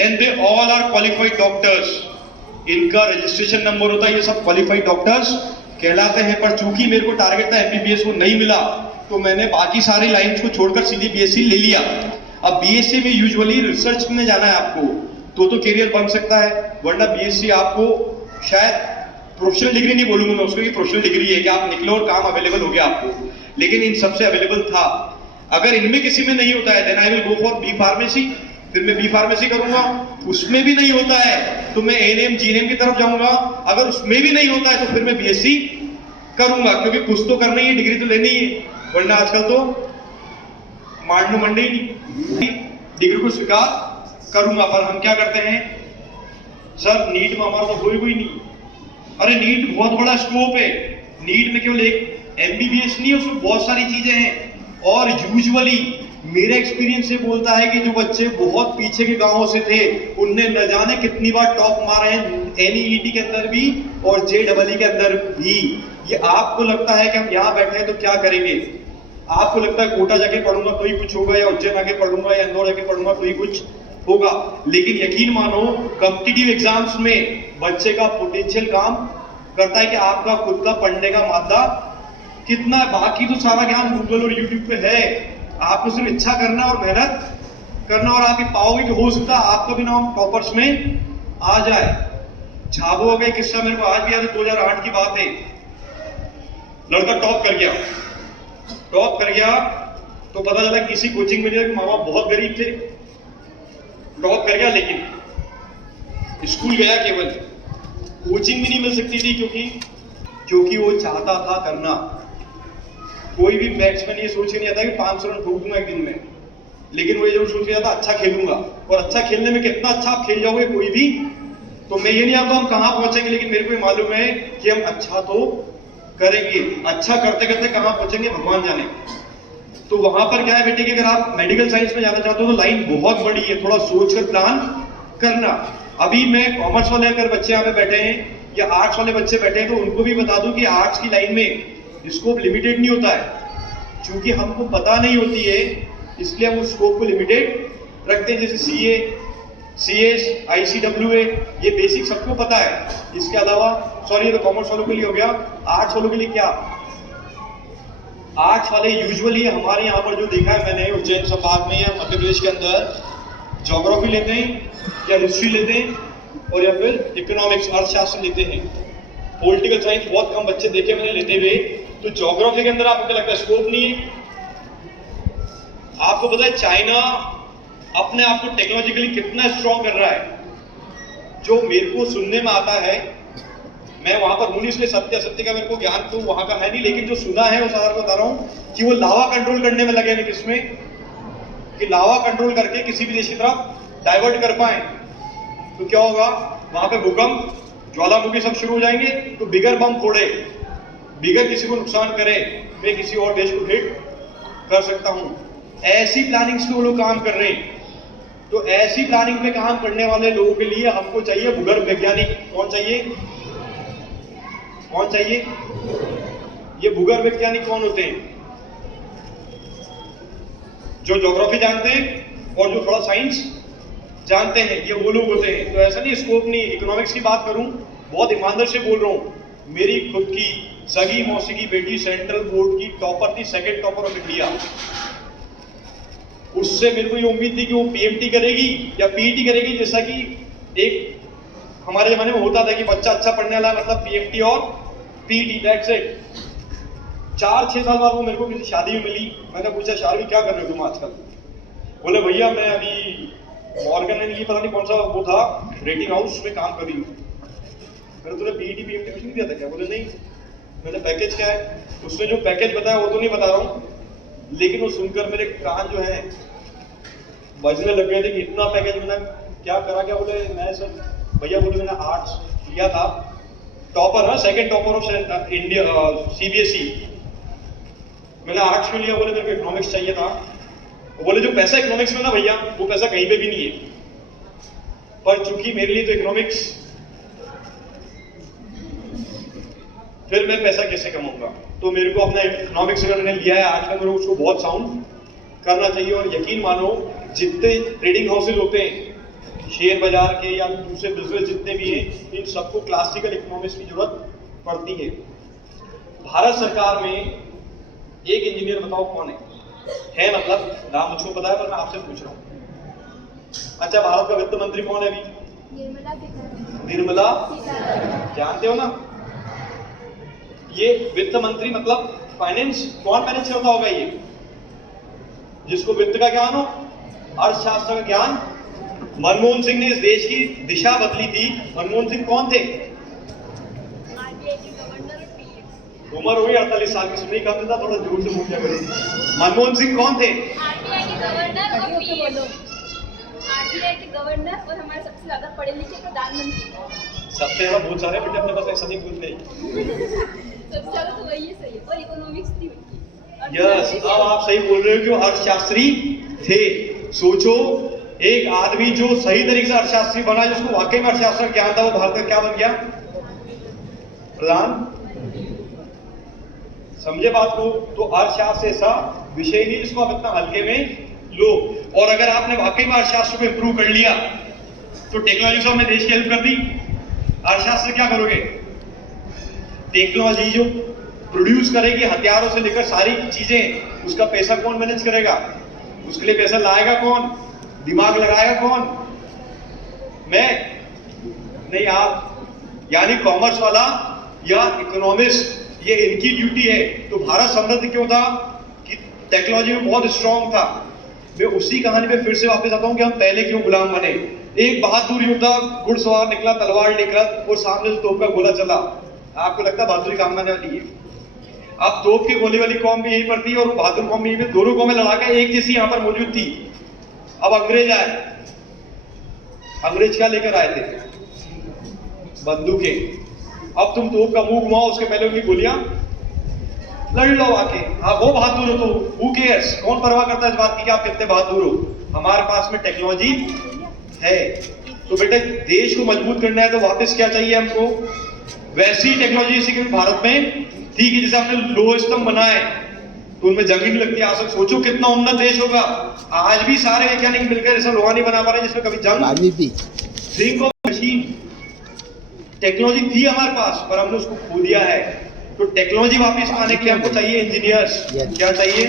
And they all are qualified doctors. इनका registration number होता है, ये सब क्वालिफाइड डॉक्टर्स कहलाते हैं। पर चूंकि मेरे को टारगेट था एमबीबीएस वो नहीं मिला, तो मैंने बाकी सारी लाइंस को छोड़कर सीधे बीएससी ले लिया। अब बीएससी में यूजुअली रिसर्च में जाना है आपको, तो करियर बन सकता है, वरना बीएससी आपको शायद प्रोफेशनल डिग्री नहीं बोलूंगा मैं उसको, कि प्रोफेशनल डिग्री है कि आप निकलो और काम अवेलेबल हो गया आपको, लेकिन इन सबसे अवेलेबल था। अगर इनमें किसी में नहीं होता है then I will go for B pharmacy, फिर मैं बी फार्मेसी करूंगा। उसमें भी नहीं होता है तो मैं एएनएम जीएनएम की तरफ जाऊंगा। अगर उसमें भी नहीं होता है तो फिर मैं बीएससी करूंगा, क्योंकि कुछ तो करना ही है, डिग्री तो लेनी ही है, वरना आजकल तो मांडू मंडी डिग्री को स्वीकार करूंगा। पर हम क्या करते हैं सर, नीट में हमारा तो कोई नहीं। अरे नीट बहुत बड़ा स्कोप है, नीट में केवल एक एमबीबीएस नहीं है, उसमें बहुत सारी चीजें हैं। और यूजुअली मेरा एक्सपीरियंस से बोलता है कि जो बच्चे बहुत पीछे के गांवों से थे उनने न जाने कितनी बार टॉप मारे हैं, एनईईटी के अंदर भी और जेईई के अंदर भी। ये आपको लगता है कि हम यहाँ बैठे हैं तो क्या करेंगे, आपको लगता है कोटा जाके पढ़ूंगा तो ही कुछ होगा, या उज्जैन आके पढ़ूंगा, या इंदौर जाके पढ़ूंगा तो ही कुछ होगा। लेकिन यकीन मानो कॉम्पिटिटिव एग्जाम्स में बच्चे का पोटेंशियल काम करता है कि आपका खुद का पढ़ने का मादा कितना है। बाकी तो सारा ज्ञान गूगल और यूट्यूब पे है, आपको सिर्फ इच्छा करना और मेहनत करना, और आप ये पाओगे कि हो सकता है आपका भी नाम टॉपर्स में आ जाए। झाबुआ का एक किस्सा मेरे को आज भी याद है, 2008 की बात है। लड़का टॉप कर गया तो पता चला किसी कोचिंग में माँ बाप बहुत गरीब थे, टॉप कर गया, लेकिन स्कूल गया केवल, कोचिंग भी नहीं मिल सकती थी क्योंकि वो चाहता था करना। कोई भी बैट्समैन ये सोच नहीं आता कि 500 रन ठोक दूंगा एक दिन में, लेकिन वो ये जरूर सोच रहा था अच्छा खेलूंगा। और अच्छा खेलने में कितना अच्छा आप खेल जाओगे कोई भी, तो मैं ये नहीं आता हम कहां पहुंचेंगे, लेकिन मेरे को ये मालूम है कि हम अच्छा तो करेंगे। अच्छा करते करते कहां पहुंचेंगे भगवान जाने। तो वहां पर क्या है बेटे कि अगर आप मेडिकल साइंस में जाना चाहते हो तो लाइन बहुत बड़ी है, थोड़ा सोचकर प्लान करना। अभी मैं कॉमर्स वाले अगर बच्चे यहाँ पे बैठे हैं या आर्ट्स वाले बच्चे बैठे हैं तो उनको भी बता दूं कि आर्ट्स की लाइन में स्कोप लिमिटेड नहीं होता है। क्योंकि हमको पता नहीं होती है इसलिए हम उस स्कोप को लिमिटेड रखते हैं। जैसे सीए, सीएस, आईसीडब्ल्यूए, ये बेसिक सबको पता है। इसके अलावा सॉरी ये तो कॉमर्स वालों के लिए हो गया, आर्ट्स वालों के लिए क्या, आर्ट्स वाले यूजुअली हमारे यहाँ पर जो देखा है मैंने उज्जैन संभाग में या मध्य प्रदेश के अंदर ज्योग्राफी लेते हैं या हिस्ट्री लेते हैं और या फिर इकोनॉमिक्स अर्थशास्त्र लेते हैं। पॉलिटिकल साइंस बहुत कम बच्चे देखे मैंने लेते हुए। तो ज्योग्राफी के अंदर आपको क्या लगता है स्कोप नहीं है? आपको पता है चाइना अपने आप को टेक्नोलॉजिकली कितना स्ट्रॉन्ग कर रहा है। जो मेरे को सुनने में आता है, मैं वहां पर हूं इसलिए सत्य असत्य का मेरे को ज्ञान तो वहां का है नहीं, लेकिन जो सुना है उस आधार पर बता रहा हूं कि वो लावा कंट्रोल करने में लगे हैं। किसमें? कि लावा कंट्रोल करके किसी भी देश की तरफ डाइवर्ट कर पाए। तो क्या होगा वहां पे भूकंप, ज्वालामुखी सब शुरू हो जाएंगे। तो बिगर बम फोड़े, बिगर किसी को नुकसान करे, मैं किसी और देश को हिट कर सकता हूं। ऐसी प्लानिंग्स पे वो लोग काम कर रहे हैं। तो ऐसी प्लानिंग पे काम करने वाले लोगों के लिए हमको चाहिए भूगर्भ वैज्ञानिक। कौन चाहिए? कौन चाहिए? ये भूगर्भ वैज्ञानिक कौन होते हैं? जो ज्योग्राफी जानते हैं और जो थोड़ा साइंस जानते हैं, ये वो लोग होते हैं। तो ऐसा नहीं स्कोप नहीं। इकोनॉमिक्स की बात करूं, बहुत ईमानदार से बोल रहा हूं, मेरी खुद की सगी मौसी की बेटी सेंट्रल बोर्ड की टॉपर थी, सेकंड टॉपर ऑफ इंडिया। उससे मेरे को ये उम्मीद थी कि वो पीएमटी करेगी या पीईटी करेगी, जैसा कि एक हमारे जमाने में होता था कि बच्चा अच्छा पढ़ने वाला मतलब पीएमटी और पीईटी, दैट्स इट। 4-6 साल बाद वो मेरे को किसी शादी में मिली। मैंने पूछा शादी क्या कर रहे हो तुम आजकल? बोले भैया मैं अभी मॉर्गन ने पता नहीं कौन सा वो था रेटिंग हाउस में काम कर रही हूँ। मैंने तुमने पीईटी पीएमटी कुछ नहीं दिया था क्या? बोले नहीं। मैंने पैकेज क्या है? उसने जो पैकेज बताया वो तो नहीं बता रहा हूँ, लेकिन वो सुनकर मेरे कान जो है बजने लग गए थे कि इतना पैकेज। मैंने क्या करा क्या? बोले मैं सर भैया, बोले मैंने आर्ट्स लिया था, टॉपर है, second topper of India CBSE. मैंने आर्ट्स में लिया। बोले मेरे को इकोनॉमिक्स चाहिए था। बोले जो पैसा इकोनॉमिक्स में ना भैया, वो पैसा कहीं पे भी नहीं है। पर चूंकि मेरे लिए तो इकोनॉमिक्स, फिर मैं पैसा कैसे कमाऊंगा? तो मेरे को अपना इकोनॉमिक्स अगर मैंने लिया है आज का, मेरे को उसको बहुत साउंड करना चाहिए। और यकीन मानो जितने ट्रेडिंग हाउसेज होते हैं शेयर बाजार के या दूसरे बिजनेस जितने भी हैं, इन सबको क्लासिकल इकोनॉमिक्स की जरूरत पड़ती है। भारत सरकार में एक इंजीनियर बताओ कौन है मतलब नाम मुझको पता है पर मैं आपसे पूछ रहा हूँ। अच्छा, भारत का वित्त मंत्री कौन है अभी? निर्मला जानते हो ना? ये वित्त मंत्री मतलब फाइनेंस कौन मैनेज करता होगा? ये जिसको वित्त का ज्ञान हो, अर्थशास्त्र का ज्ञान। मनमोहन सिंह ने इस देश की दिशा बदली थी। मनमोहन सिंह कौन थे? उम्र हो गई 48 साल की, सुनी कम था, थोड़ा जोर से पूछा करो। मनमोहन सिंह कौन थे? आरबीआई के गवर्नर और पीएम। आरबीआई के गवर्नर और हमारे सबसे ज्यादा पढ़े लिखे प्रधानमंत्री। सबसे ज्यादा बहुत सारे बेटे अपने पास ऐसा नहीं बोल रहे। सबसे ज्यादा तो वही सही है, और इकोनॉमिक्स थी उनकी। यस, अब आप सही बोल रहे हो कि अर्थशास्त्री थे। सोचो, एक आदमी जो सही तरीके से अर्थशास्त्री बना, जिसको वाकई में अर्थशास्त्र का ज्ञान था, वो भारत का क्या बन गया? प्रधान। समझे बात को? तो अर्थशास्त्र ऐसा विषय नहीं जिसको आप इतना हल्के में लो। और अगर आपने वाकई में अर्थशास्त्र को इंप्रूव कर लिया तो टेक्नोलॉजी से हमने देश की हेल्प कर दी। अर्थशास्त्र क्या करोगे? टेक्नोलॉजी जो प्रोड्यूस करेगी हथियारों से लेकर सारी चीजें, उसका पैसा कौन मैनेज करेगा? उसके लिए पैसा लाएगा कौन? दिमाग लगाएगा कौन? मैं नहीं, आप। यानी कॉमर्स वाला या इकोनॉमिस्ट, ये इनकी ड्यूटी है। तो भारत समृद्ध क्यों था? कि टेक्नोलॉजी में बहुत स्ट्रांग था। मैं उसी कहानी में फिर से वापस आता हूं कि हम पहले क्यों गुलाम बने। एक बहादुर योद्धा घुड़सवार निकला, तलवार निकला और सामने से तोप का गोला चला। आपको लगता है बहादुरी काम आने वाली है? अब तोप के गोले वाली कौम भी यहीं पर थी और बहादुर कौम भी यहीं पर, दोनों कौमें लड़ा के एक जैसी यहां पर मौजूद थी। अब अंग्रेज आए। अंग्रेज क्या लेकर आए थे? बंदूकें। अब तुम तोप का मुंह घुमाओ, उसके पहले उनकी गोलियां लड़ लो आके। हाँ, वो बहादुर हो तो हु केयर्स? कौन परवाह करता है इस बात की कि आप कितने बहादुर हो? हमारे पास में टेक्नोलॉजी है। तो बेटे, देश को मजबूत करना है तो वापस क्या चाहिए हमको? वैसी टेक्नोलॉजी जैसी कि भारत में ठीक है, जैसे आपने लोह स्तंभ बनाए तो उनमें जंग नहीं लगती। आज तक सोचो कितना उन्नत देश होगा। आज भी सारे वैज्ञानिक मिलकर ऐसा लोहा नहीं बना पा रहे जिसमें कभी जंग। Think of machine. टेक्नोलॉजी थी हमारे पास पर हमने उसको खो दिया है। तो टेक्नोलॉजी वापस आने के लिए हमको चाहिए इंजीनियर्स। क्या चाहिए?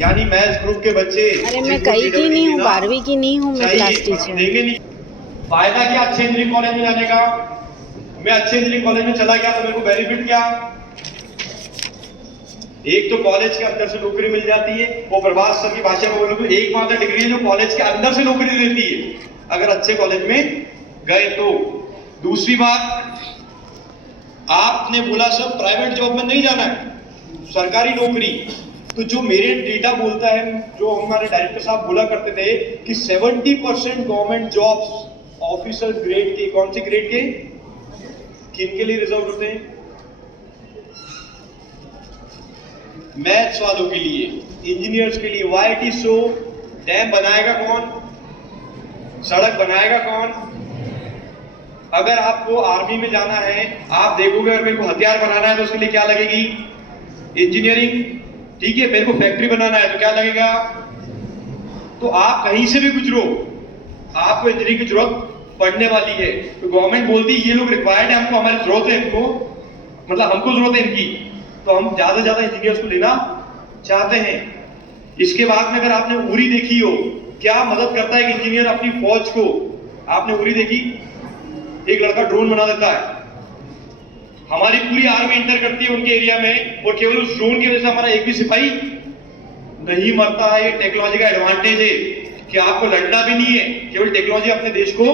यानी मैथ्स ग्रुप के बच्चे। अरे मैं कहीं की नहीं हूँ, 12वीं की नहीं हूँ, मैं क्लास टीचर। देंगे नहीं। फायदा क्या अच्छे इंजीनियरिंग कॉलेज में जाने का? मैं अच्छे इंजीनियरिंग कॉलेज में चला गया तो मेरे को बेनिफिट क्या? एक तो कॉलेज के अंदर से नौकरी मिल जाती है। वो प्रभास सर की भाषा में बोलूं तो एकमात्र डिग्री है जो कॉलेज के अंदर से नौकरी देती है, अगर अच्छे कॉलेज में गए तो। दूसरी बात, आपने बोला सर प्राइवेट जॉब में नहीं जाना है, सरकारी नौकरी। तो जो मेरे डेटा बोलता है, जो हमारे डायरेक्टर साहब बोला करते थे कि 70% गवर्नमेंट जॉब्स ऑफिसर ग्रेड के, कौन से ग्रेड के, किन के लिए रिजर्व होते हैं? मैथ्स वालों के लिए, इंजीनियर्स के लिए। Why it is so? Dam बनाएगा कौन? सड़क बनाएगा कौन? अगर आपको आर्मी में जाना है, आप देखोगे अगर मेरे को हथियार बनाना है तो उसके लिए क्या लगेगी? इंजीनियरिंग। ठीक है, मेरे को फैक्ट्री बनाना है तो क्या लगेगा? तो आप कहीं से भी गुजरो, आपको इंजीनियरिंग की जरूरत पड़ने वाली है। तो गवर्नमेंट बोलती है ये लोग रिक्वायर्ड है, हमको, हमारी जरूरत है इनको, मतलब हमको जरूरत है इनकी, तो हम ज्यादा से ज्यादा इंजीनियर्स को लेना चाहते हैं। इसके बाद में अगर आपने उरी देखी हो, क्या मदद करता है कि इंजीनियर अपनी फौज को, आपने उरी देखी? एक लड़का ड्रोन बना देता है, हमारी पूरी आर्मी एंटर करती है उनके एरिया में, और केवल उस ड्रोन की वजह से हमारा एक भी सिपाही नहीं मरता है। ये टेक्नोलॉजी का एडवांटेज है कि आपको लड़ना भी नहीं है, केवल टेक्नोलॉजी अपने देश को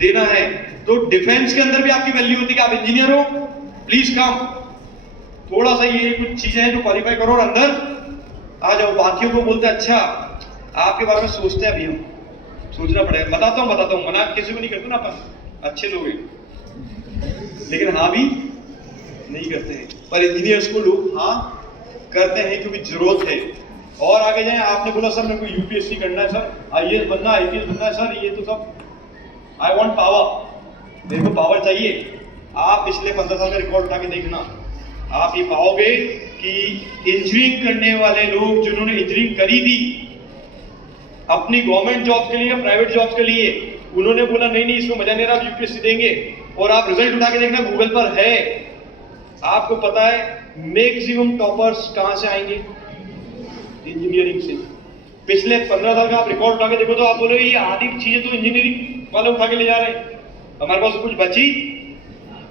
देना है। तो डिफेंस के अंदर भी आपकी वैल्यू होती है कि आप इंजीनियर हो, प्लीज कम। थोड़ा सा ये कुछ चीजें हैं जो क्वालिफाई करो और अंदर आ जाओ। बाकियों को बोलते हैं अच्छा आपके बारे में सोचते हैं, अभी हम सोचना पड़ेगा। बताता हूँ, मना किसी को नहीं करते ना, अपन अच्छे लोग हैं, लेकिन हाँ भी नहीं करते हैं। पर इंजीनियर्स को लोग हाँ करते हैं क्योंकि जरूरत है। और आगे जाए, आपने बोला सर मेरे को यूपीएससी करना है, सर आईएएस बनना, आईपीएस बनना है, सर ये तो सब आई वांट पावर, मेरे को पावर चाहिए। आप पिछले 15 साल का रिकॉर्ड उठा के देखना, आप ये पाओगे कि इंजीनियरिंग करने वाले लोग जिन्होंने इंजीनियरिंग करी थी, अपनी गवर्नमेंट जॉब के लिए या प्राइवेट जॉब के लिए, उन्होंने बोला नहीं नहीं इसमें मजा नहीं रहा, यूपीएससी देंगे। और आप रिजल्ट उठा के देखना, गूगल पर है, आपको पता है मैक्सिमम टॉपर्स कहां से आएंगे? इंजीनियरिंग से। पिछले 15 साल का आप रिकॉर्ड उठा के देखो तो आप बोलोगे ये आधी चीजें तो इंजीनियरिंग वाले उठा के ले जा रहे हैं, हमारे पास कुछ बची।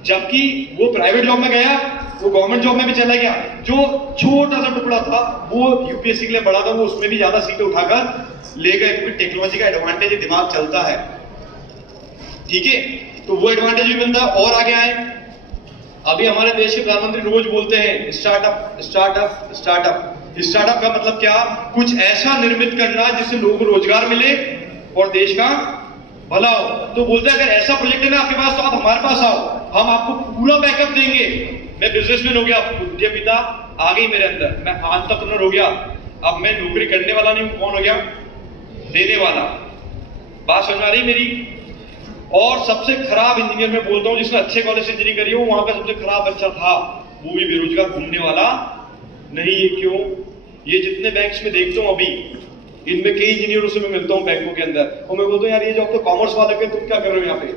जबकि वो प्राइवेट जॉब में गया, वो गवर्नमेंट जॉब में भी चला गया, जो छोटा सा टुकड़ा था वो यूपीएससी के लिए बड़ा था, वो उसमें भी ज्यादा सीटें उठाकर ले गए, क्योंकि टेक्नोलॉजी का एडवांटेज है, दिमाग चलता है। ठीक है, तो वो एडवांटेज भी मिलता है। और आगे आए, अभी हमारे देश के प्रधानमंत्री रोज बोलते हैं स्टार्टअप स्टार्टअप स्टार्टअप। स्टार्टअप का मतलब क्या? कुछ ऐसा निर्मित करना जिससे लोगों को रोजगार मिले और देश का भला हो। तो बोलते हैं अगर ऐसा प्रोजेक्ट है ना आपके पास तो आप हमारे पास आओ, हम आपको पूरा बैकअप देंगे। मैं बिजनेसमैन हो गया, बुद्धि पिता आ गई मेरे अंदर, मैं एंटरप्रेन्योर हो गया, अब मैं नौकरी करने वाला नहीं हूं, कौन हो गया? देने वाला। बात समझ आ रही मेरी? और सबसे खराब इंजीनियर मैं बोलता हूं, जिसने अच्छे कॉलेज से इंजीनियरिंग करी हो, वहां का सबसे खराब बच्चा था, वो भी बेरोजगार घूमने वाला नहीं है। क्यों? ये जितने बैंक्स में देखता हूं अभी, इनमें कई इंजीनियरों से मैं मिलता हूं बैंकों के अंदर, और मैं बोलता हूं यार ये जॉब तो कॉमर्स वाले के, तुम क्या कर रहे हो यहाँ पे?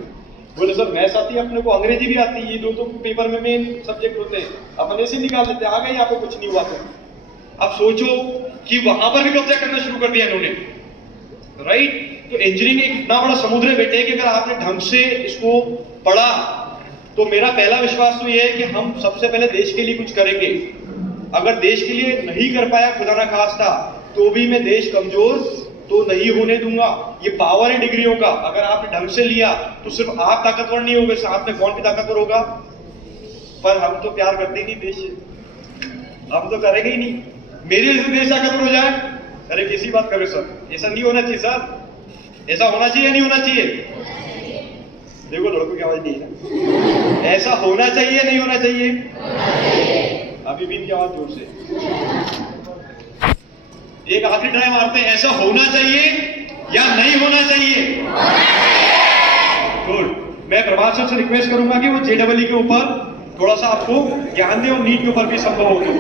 बोले सर मैथ्स आती है अपने को, अंग्रेजी भी आती है, ये दो तो पेपर में मेन सब्जेक्ट होते हैं, अपन ऐसे निकाल लेते हैं, आ गए यहाँ पे कुछ नहीं हुआ तो। अब सोचो कि वहां पर भी कब्जा करना शुरू कर दिया इन्होंने, राइट? तो इंजीनियरिंग एक इतना बड़ा समुद्र है बेटे कि अगर आपने ढंग से इसको पढ़ा तो मेरा पहला विश्वास तो ये है कि हम सबसे पहले देश के लिए कुछ करेंगे। अगर देश के लिए नहीं कर पाया खुदा ना खास्ता, तो भी मैं देश कमजोर तो नहीं होने दूंगा। ये पावर है डिग्रियों का, अगर आपने ढंग से लिया तो सिर्फ आप ताकतवर नहीं होगे, साथ में कौन भी ताकतवर होगा। पर हम तो प्यार करते ही नहीं देश से, हम तो करेंगे ही नहीं। मेरे जैसे देश ताकतवर हो जाए, अरे किसी बात करे सर, ऐसा नहीं होना चाहिए सर, ऐसा होना चाहिए नहीं होना चाहिए? देखो लड़कों की आवाज नहीं है ना, ऐसा होना चाहिए नहीं होना चाहिए? अभी भी इनकी आवाज जोर से, एक आखिरी ट्राई मारते हैं, ऐसा होना चाहिए या नहीं होना चाहिए? गुड। मैं प्रभात सर से रिक्वेस्ट करूंगा कि वो जेडब्ल्यू के ऊपर थोड़ा सा आपको ज्ञान दे और नीट के ऊपर भी संभव हो तो।